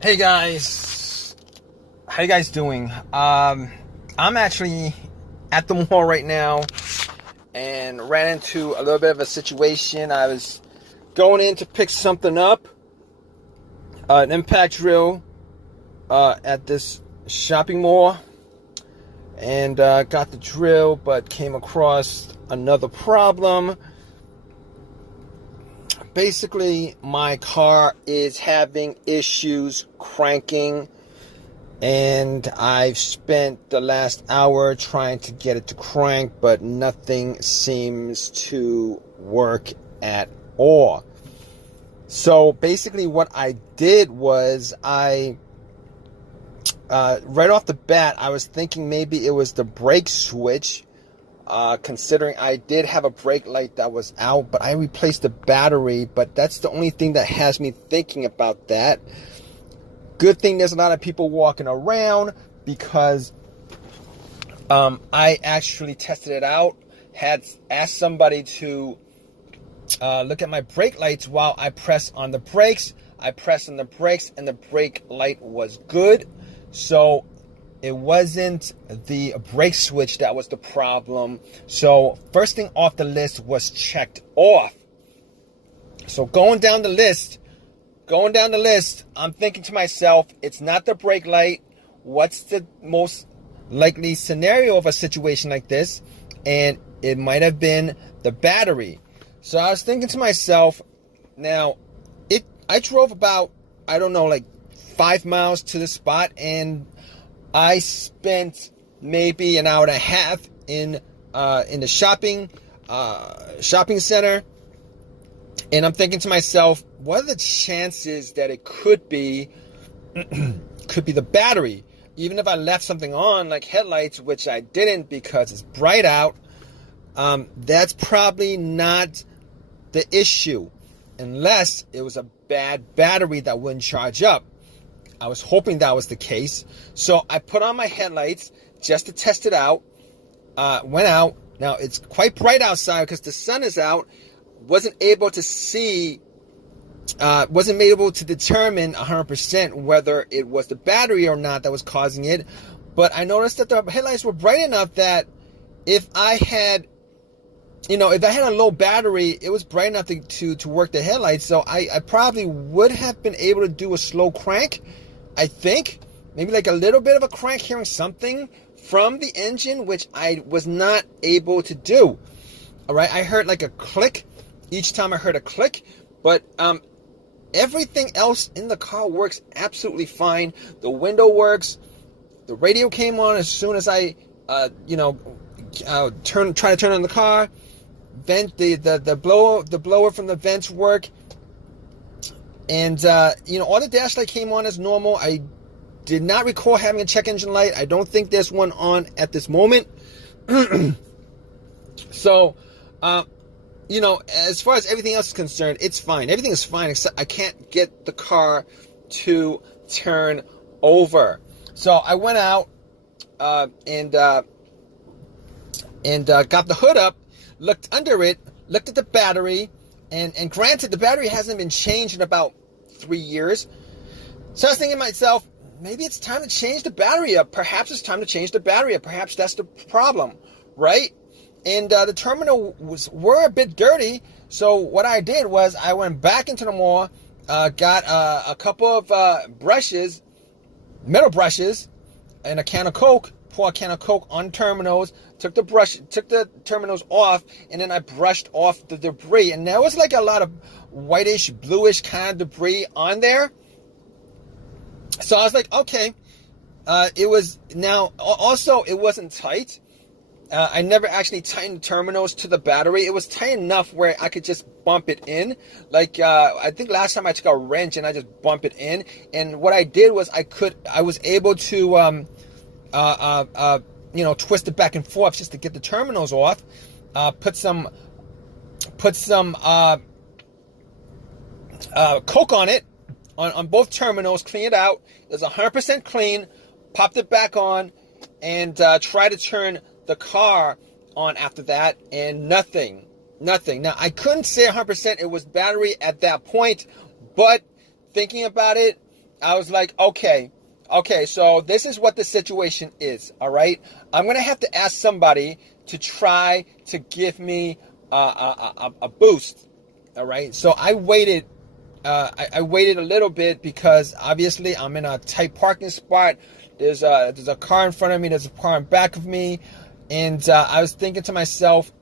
Hey guys, how you guys doing? I'm actually at the mall right now and ran into a little bit of a situation. I was going in to pick something up, an impact drill at this shopping mall, and got the drill, but came across another problem. Basically, my car is having issues cranking, and I've spent the last hour trying to get it to crank, but nothing seems to work at all. So basically what I did was right off the bat, I was thinking maybe it was the brake switch, considering I did have a brake light that was out, but I replaced the battery. But that's the only thing that has me thinking about that. Good thing there's a lot of people walking around, because I actually tested it out, had asked somebody to look at my brake lights while I press on the brakes. I pressed on the brakes and the brake light was good. So it wasn't the brake switch that was the problem. So first thing off the list was checked off. So going down the list, I'm thinking to myself, it's not the brake light. What's the most likely scenario of a situation like this? And it might have been the battery. So I was thinking to myself, now, I drove about, I don't know, like 5 miles to the spot, and I spent maybe an hour and a half in the shopping center, and I'm thinking to myself, what are the chances that it could be the battery? Even if I left something on, like headlights, which I didn't because it's bright out, that's probably not the issue, unless it was a bad battery that wouldn't charge up. I was hoping that was the case. So I put on my headlights just to test it out. Went out. Now it's quite bright outside because the sun is out. Wasn't able to determine 100% whether it was the battery or not that was causing it. But I noticed that the headlights were bright enough that if I had a low battery, it was bright enough to work the headlights. So I probably would have been able to do a slow crank. I think maybe like a little bit of a crank, hearing something from the engine, which I was not able to do. All right, I heard like a click each time I heard a click, but everything else in the car works absolutely fine. The window works. The radio came on as soon as I try to turn on the car. Vent the blower from the vents work. And, all the dash light came on as normal. I did not recall having a check engine light. I don't think there's one on at this moment. So, as far as everything else is concerned, it's fine. Everything is fine, except I can't get the car to turn over. So I went out and got the hood up, looked under it, looked at the battery. And granted, the battery hasn't been changed in about 3 years. So I was thinking to myself, maybe it's time to change the battery up. Perhaps it's time to change the battery up. Perhaps that's the problem, right? And the terminal were a bit dirty. So what I did was I went back into the mall, got a couple of brushes, metal brushes, and a can of Coke. Pour a can of Coke on terminals, took the terminals off, and then I brushed off the debris. And there was like a lot of whitish, bluish kind of debris on there. So I was like, okay. It wasn't tight. I never actually tightened the terminals to the battery. It was tight enough where I could just bump it in. Like, I think last time I took a wrench and I just bump it in. And what I did was I was able to, twist it back and forth just to get the terminals off. Put some Coke on it, on both terminals, clean it out. It was 100% clean. Popped it back on, and tried to turn the car on after that, and nothing. Now, I couldn't say 100% it was battery at that point, but thinking about it, I was like, okay, so this is what the situation is, all right? I'm going to have to ask somebody to try to give me a boost, all right? So I waited. I waited a little bit because obviously I'm in a tight parking spot. There's a car in front of me. There's a car in back of me. And I was thinking to myself,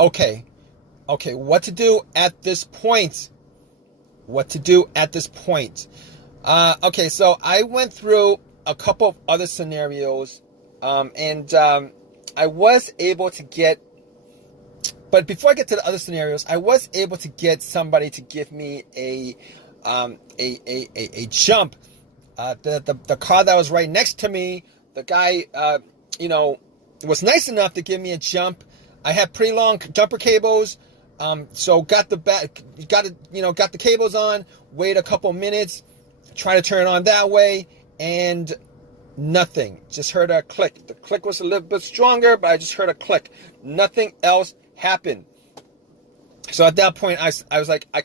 okay, what to do at this point? Okay, so I went through a couple of other scenarios, and I was able to get, but before I get to the other scenarios, I was able to get somebody to give me a jump. The car that was right next to me, the guy, was nice enough to give me a jump. I had pretty long jumper cables. So got the cables on, wait a couple minutes, try to turn it on that way, and nothing. Just heard a click. The click was a little bit stronger, but I just heard a click. Nothing else happened. So at that point, I was like, I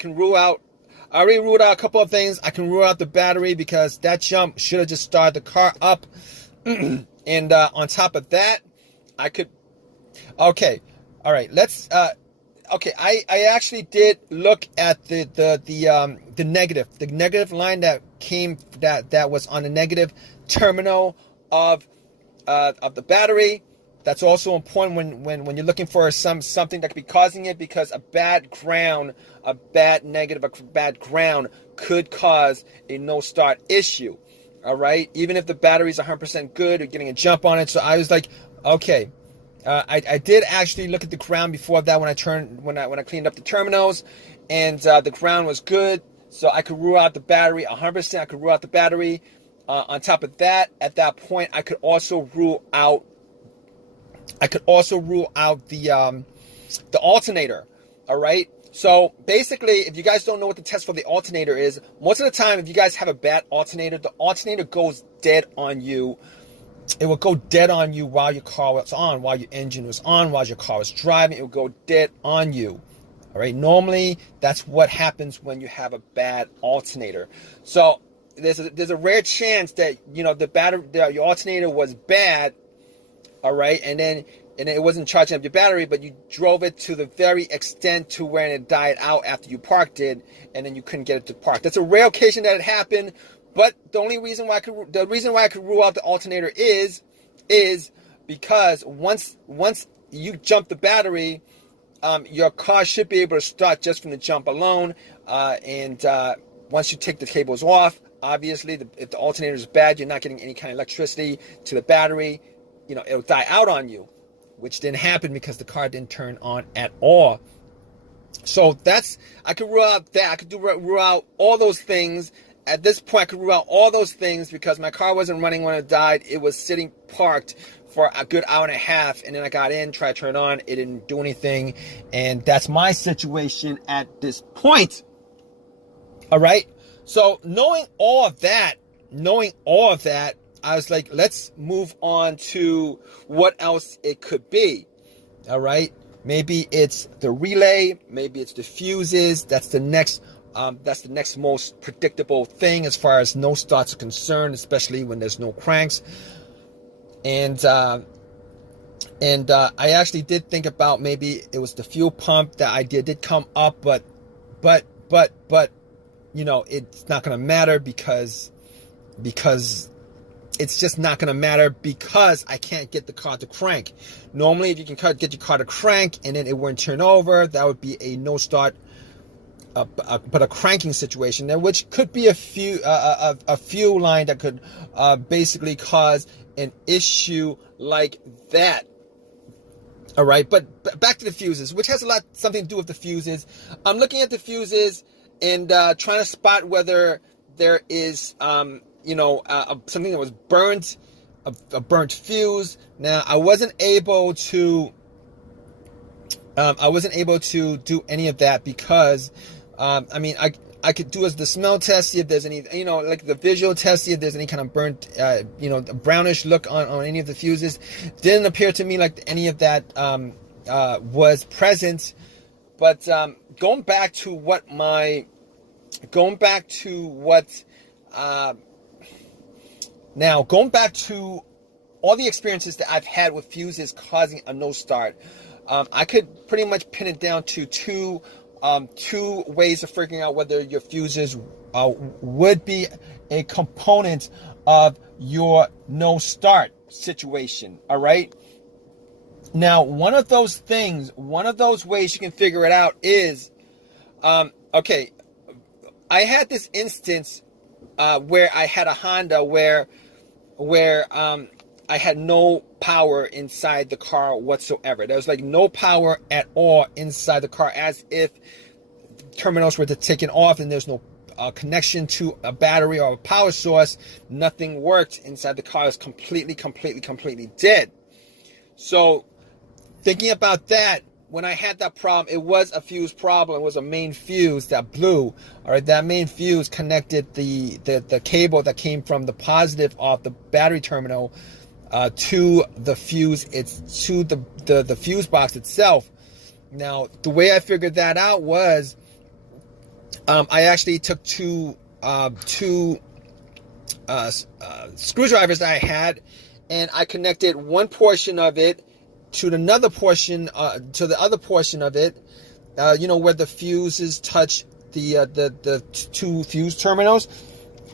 already ruled out a couple of things. I can rule out the battery because that jump should have just started the car up. And on top of that, okay, all right, let's, okay, I actually did look at the negative line that was on the negative terminal of the battery. That's also important when you're looking for something that could be causing it, because a bad ground could cause a no start issue. All right, even if the battery's 100% good or getting a jump on it. So I was like, okay. I did actually look at the ground before that when I cleaned up the terminals, and the ground was good, so I could rule out the battery 100%. I could rule out the battery. On top of that, at that point, I could also rule out the alternator. All right. So basically, if you guys don't know what the test for the alternator is, most of the time, if you guys have a bad alternator, the alternator goes dead on you. It will go dead on you while your car was on, while your engine was on, while your car was driving. It will go dead on you. All right. Normally, that's what happens when you have a bad alternator. So there's a rare chance that your alternator was bad. All right, and then it wasn't charging up your battery, but you drove it to the very extent to where it died out after you parked it, and then you couldn't get it to park. That's a rare occasion that it happened. But the reason why I could rule out the alternator is because once you jump the battery, your car should be able to start just from the jump alone. And once you take the cables off, obviously, if the alternator is bad, you're not getting any kind of electricity to the battery. It'll die out on you, which didn't happen because the car didn't turn on at all. So I could rule out that. I could rule out all those things. At this point, I could rule out all those things because my car wasn't running when it died. It was sitting parked for a good hour and a half, and then I got in, tried to turn it on. It didn't do anything, and that's my situation at this point. All right? So knowing all of that, I was like, let's move on to what else it could be. All right. Maybe it's the relay. Maybe it's the fuses. That's the next most predictable thing as far as no starts are concerned, especially when there's no cranks. And I actually did think about maybe it was the fuel pump. That idea did come up, but it's not going to matter because it's just not going to matter because I can't get the car to crank. Normally, if you can get your car to crank and then it wouldn't turn over, that would be a no start, but a cranking situation there, which could be a fuel line that could basically cause an issue like that. All right, but back to the fuses, which has something to do with the fuses. I'm looking at the fuses and trying to spot whether there is something that was burnt, a burnt fuse. Now I wasn't able to do any of that because I could do as the smell test, see if there's any, like the visual test, see if there's any kind of burnt, brownish look on any of the fuses. Didn't appear to me like any of that was present. But going back to what my going back to all the experiences that I've had with fuses causing a no start, I could pretty much pin it down to two ways of figuring out whether your fuses would be a component of your no start situation. All right. Now, one of those ways you can figure it out is, okay, I had this instance where I had a Honda where I had no power inside the car whatsoever. There was like no power at all inside the car, as if terminals were taken off and there's no connection to a battery or a power source. Nothing worked inside the car. It was completely dead. So thinking about that, when I had that problem, it was a fuse problem. It was a main fuse that blew. All right, that main fuse connected the cable that came from the positive of the battery terminal to the fuse. It's to the fuse box itself. Now, the way I figured that out was I actually took two screwdrivers that I had, and I connected one portion of it to another portion, to the other portion of it, where the fuses touch the two fuse terminals.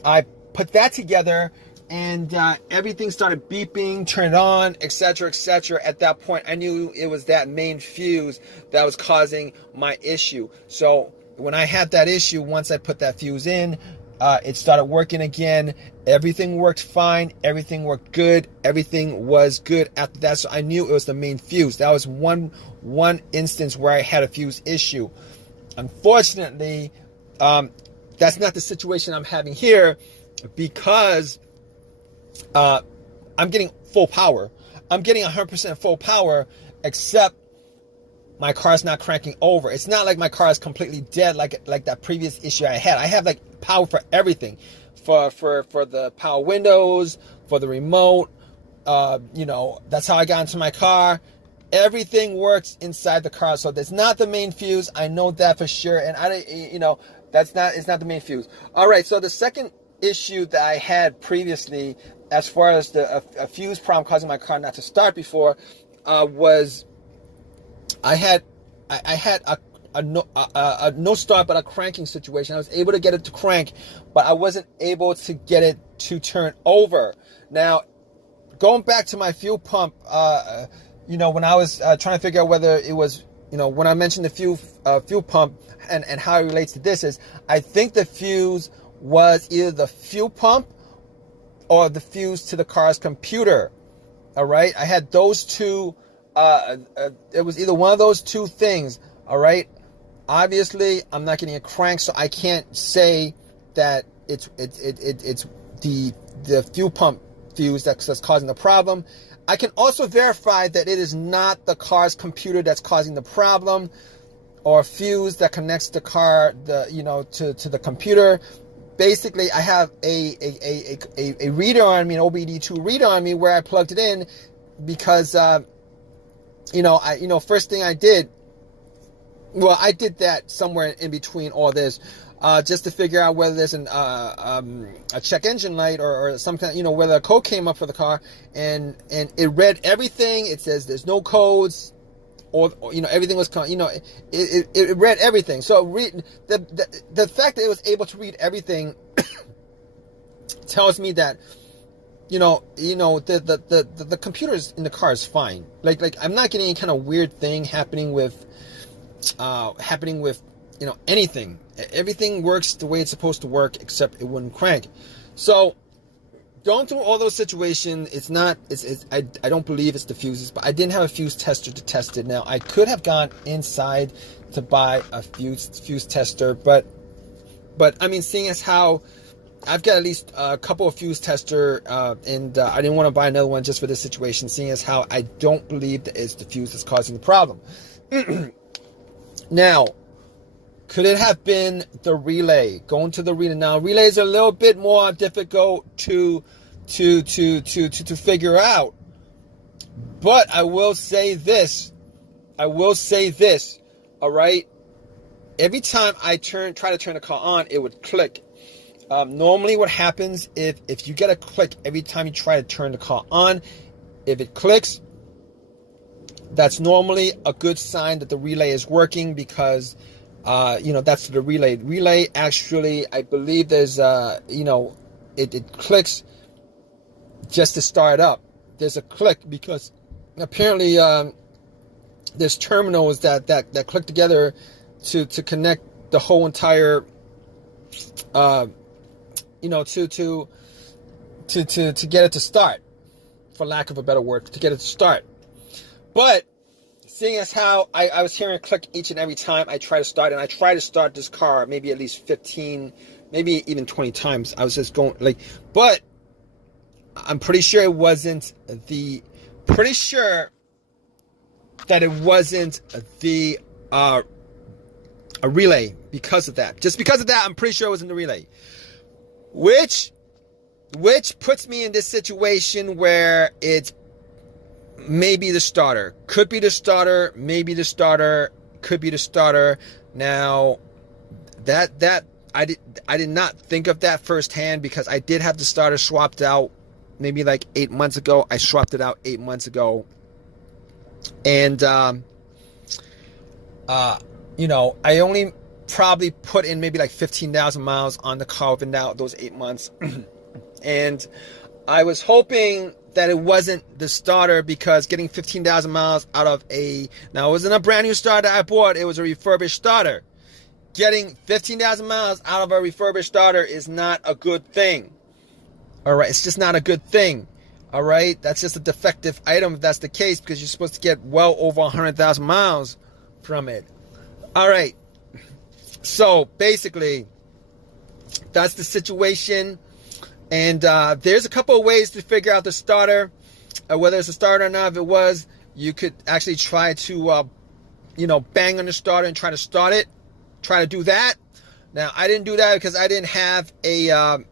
I put that together, and everything started beeping, turned on, etc., etc. At that point, I knew it was that main fuse that was causing my issue. So when I had that issue, once I put that fuse in, it started working again. Everything worked fine. Everything worked good. Everything was good after that. So I knew it was the main fuse. That was one instance where I had a fuse issue. Unfortunately, that's not the situation I'm having here, because I'm getting full power. I'm getting 100% full power, except my car's not cranking over. It's not like my car is completely dead like that previous issue I had. I have like power for everything, for the power windows, for the remote. That's how I got into my car. Everything works inside the car, so that's not the main fuse. I know that for sure, and it's not the main fuse. All right, so the second issue that I had previously, as far as a fuse problem causing my car not to start before, was I had a no start but a cranking situation. I was able to get it to crank, but I wasn't able to get it to turn over. Now, going back to my fuel pump, when I was trying to figure out whether it was, when I mentioned the fuel pump and how it relates to this, is I think the fuse was either the fuel pump or the fuse to the car's computer. All right, I had those two. It was either one of those two things. All right. Obviously, I'm not getting a crank, so I can't say that it's the fuel pump fuse that's causing the problem. I can also verify that it is not the car's computer that's causing the problem, or a fuse that connects the car to the computer. Basically, I have a reader on me, an OBD2 reader on me, where I plugged it in because first thing I did. Well, I did that somewhere in between all this, just to figure out whether there's a check engine light or some kind, whether a code came up for the car, and it read everything. It says there's no codes, or everything was, it read everything. So the fact that it was able to read everything tells me that the computers in the car is fine. Like I'm not getting any kind of weird thing happening with anything. Everything works the way it's supposed to work, except it wouldn't crank. So going through all those situations, I don't believe it's the fuses, but I didn't have a fuse tester to test it. Now, I could have gone inside to buy a fuse tester, but I mean, seeing as how I've got at least a couple of fuse tester, and I didn't want to buy another one just for this situation, seeing as how I don't believe that it's the fuse that's causing the problem. Now, could it have been the relay? Going to the relay. Now, relays are a little bit more difficult to figure out. But I will say this. All right. every time I try to turn the car on, it would click. Normally what happens if you get a click every time you try to turn the car on, if it clicks, that's normally a good sign that the relay is working, because that's the relay. Relay actually, I believe there's it clicks just to start up. There's a click because apparently there's terminals that click together to connect the whole entire to get it to start, for lack of a better word, to get it to start. But seeing as how I was hearing a click each and every time I try to start, and I try to start this car maybe at least 15, maybe even 20 times, I was just going but I'm pretty sure it wasn't the a relay. Because of that, just because of that, I'm pretty sure it wasn't the relay, which puts me in this situation where it's maybe the starter, could be the starter, maybe the starter, could be the starter. Now that I did not think of that firsthand, because I did have the starter swapped out maybe like 8 months ago. I swapped it out 8 months ago, and I only probably put in maybe like 15,000 miles on the car within those 8 months. And I was hoping that it wasn't the starter, because getting 15,000 miles out of now it wasn't a brand new starter I bought, it was a refurbished starter. Getting 15,000 miles out of a refurbished starter is not a good thing. All right, it's just not a good thing. All right, that's just a defective item if that's the case, because you're supposed to get well over 100,000 miles from it. All right, so basically that's the situation. And there's a couple of ways to figure out the starter, whether it's a starter or not. If it was, you could actually try to bang on the starter and try to start it. Try to do that. Now, I didn't do that because I didn't have a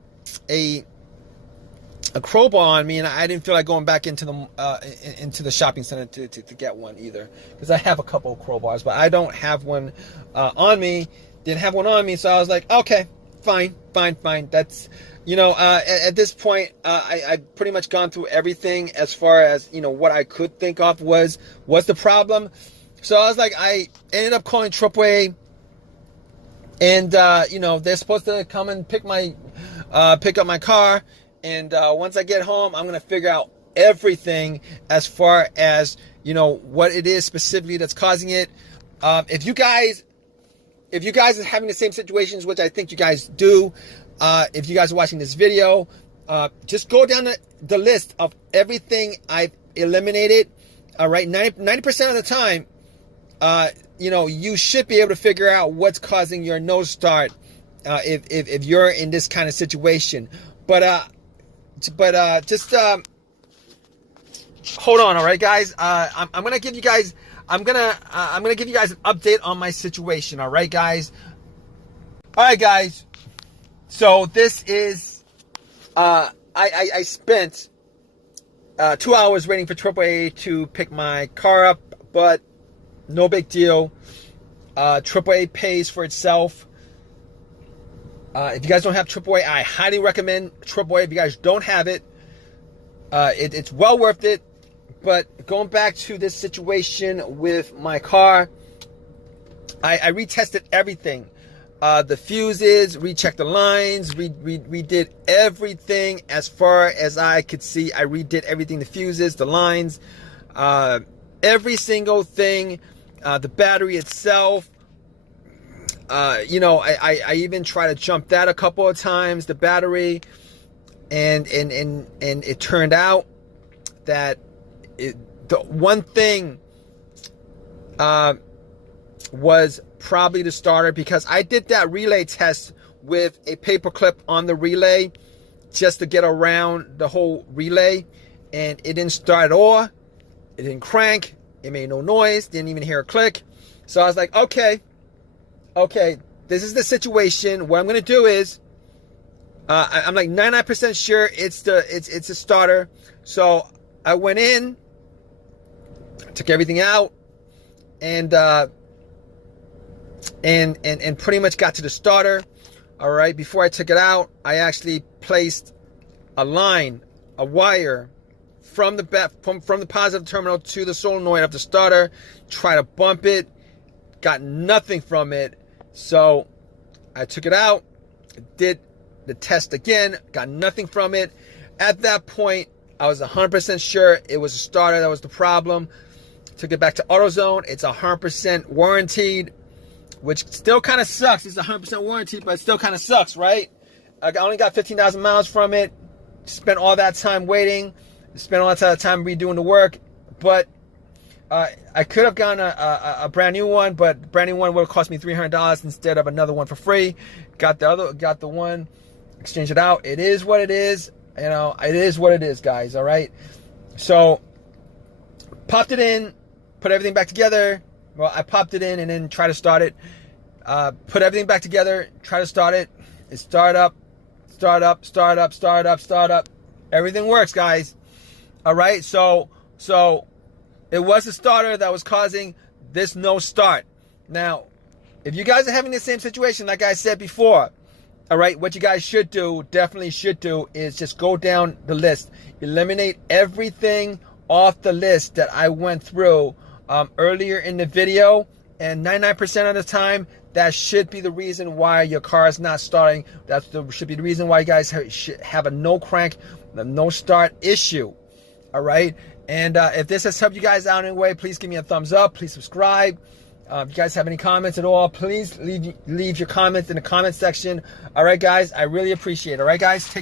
crowbar on me, and I didn't feel like going back into the shopping center to get one either, because I have a couple of crowbars, but I don't have one on me. Didn't have one on me, so I was like, okay, fine. That's at this point, I've pretty much gone through everything as far as what I could think of was the problem. So I was like, I ended up calling AAA, and they're supposed to come and pick up my car. And once I get home, I'm going to figure out everything as far as, what it is specifically that's causing it. If you guys are having the same situations, which I think you guys do, if you guys are watching this video, just go down the list of everything I've eliminated. All right, 90% of the time, you should be able to figure out what's causing your no start if you're in this kind of situation. But just hold on, all right, guys. I'm gonna give you guys an update on my situation, all right, guys. All right, guys. So this is I spent 2 hours waiting for AAA to pick my car up, but no big deal. AAA pays for itself. If you guys don't have AAA, I highly recommend AAA. If you guys don't have it, it's well worth it. But going back to this situation with my car, I retested everything. The fuses, rechecked the lines, redid everything as far as I could see. I redid everything, the fuses, the lines, every single thing, the battery itself. I even tried to jump that a couple of times, the battery, and it turned out that the one thing was probably the starter, because I did that relay test with a paper clip on the relay just to get around the whole relay, and it didn't start at all. It didn't crank. It made no noise. Didn't even hear a click. So I was like, okay, this is the situation. What I'm gonna do is, I'm like 99% sure it's a starter. So I went in, took everything out, and and pretty much got to the starter. All right, before I took it out, I actually placed a wire from the positive terminal to the solenoid of the starter. Try to bump it, got nothing from it. So I took it out, did the test again, got nothing from it. At that point, I was 100% sure it was a starter that was the problem. Took it back to AutoZone. It's 100% warranted, which still kind of sucks. It's 100% warranted, but it still kind of sucks, right? I only got 15,000 miles from it. Spent all that time waiting. Spent all that time redoing the work. But I could have gotten a brand new one, but the brand new one would have cost me $300 instead of another one for free. Got the one, exchanged it out. It is what it is. You know, it is what it is, guys. All right. So popped it in, put everything back together. Well, I popped it in and then tried to start it. Put everything back together, try to start it. It start up. Everything works, guys. All right. So it was the starter that was causing this no start. Now, if you guys are having the same situation, like I said before, all right, what you guys definitely should do, is just go down the list. Eliminate everything off the list that I went through earlier in the video. And 99% of the time, that should be the reason why your car is not starting. That should be the reason why you guys should have a no crank, no start issue. All right. And if this has helped you guys out in any way, please give me a thumbs up. Please subscribe. If you guys have any comments at all, please leave your comments in the comment section. All right, guys, I really appreciate it. All right, guys, take